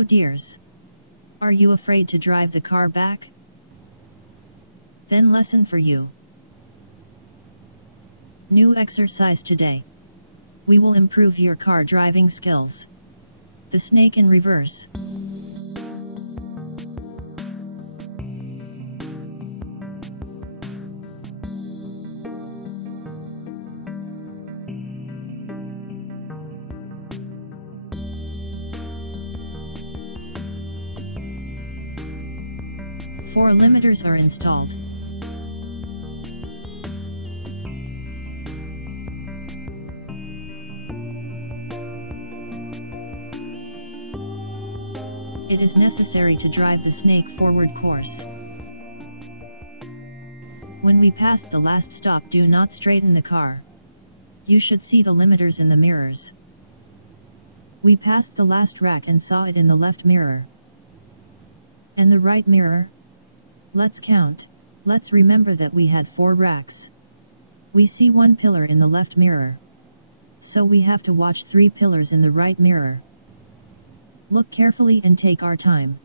Hello dears. Are you afraid to drive the car back? Then lesson for you. New exercise today. We will improve your car driving skills. The snake in reverse. Four limiters are installed. It is necessary to drive the snake forward course. When we passed the last stop, do not straighten the car. You should see the limiters in the mirrors. We passed the last rack and saw it in the left mirror. And the right mirror? Let's count. Let's remember that we had 4 racks. We see 1 pillar in the left mirror. So we have to watch 3 pillars in the right mirror. Look carefully and take our time.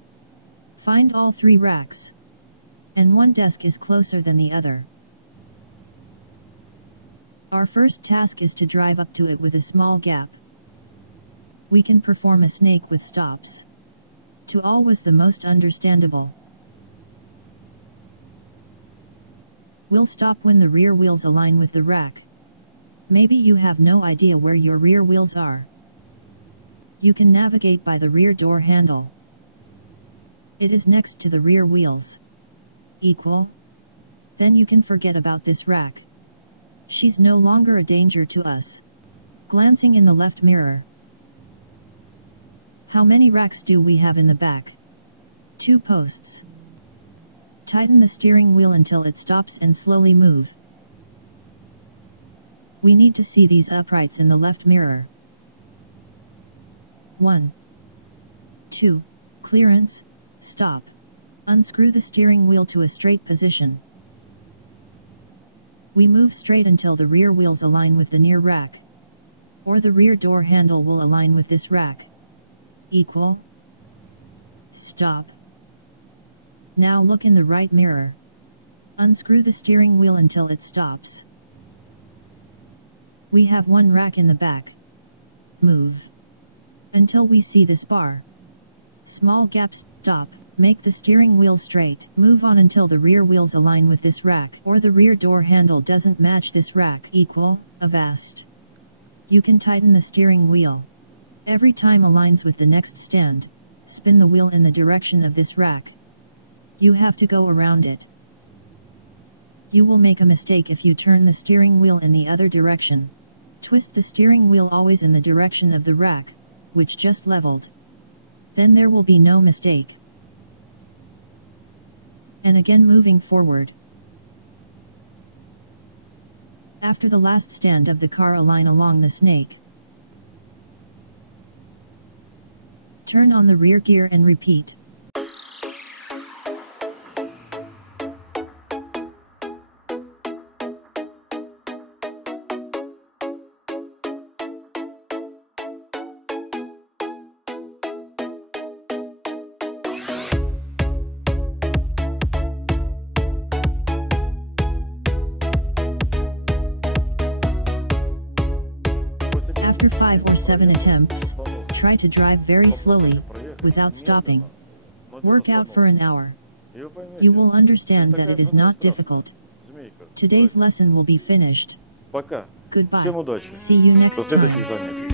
Find all 3 racks. And 1 desk is closer than the other. Our first task is to drive up to it with a small gap. We can perform a snake with stops. To all was the most understandable. We'll stop when the rear wheels align with the rack. Maybe you have no idea where your rear wheels are. You can navigate by the rear door handle. It is next to the rear wheels. Equal. Then you can forget about this rack. She's no longer a danger to us. Glancing in the left mirror. How many racks do we have in the back? 2 posts. Tighten the steering wheel until it stops and slowly move. We need to see these uprights in the left mirror. 1. 2. Clearance, stop. Unscrew the steering wheel to a straight position. We move straight until the rear wheels align with the near rack. Or the rear door handle will align with this rack. Equal. Stop. Now look in the right mirror. Unscrew the steering wheel until it stops. We have 1 rack in the back. Move. Until we see this bar. Small gaps, stop, make the steering wheel straight, move on until the rear wheels align with this rack, or the rear door handle doesn't match this rack. Equal, avast. You can tighten the steering wheel. Every time aligns with the next stand, spin the wheel in the direction of this rack. You have to go around it. You will make a mistake if you turn the steering wheel in the other direction. Twist the steering wheel always in the direction of the rack, which just leveled. Then there will be no mistake. And again moving forward. After the last stand of the car, align along the snake. Turn on the rear gear and repeat. After 5 or 7 attempts, try to drive very slowly, without stopping. Work out for an hour. You will understand that it is not difficult. Today's lesson will be finished. Goodbye. See you next time.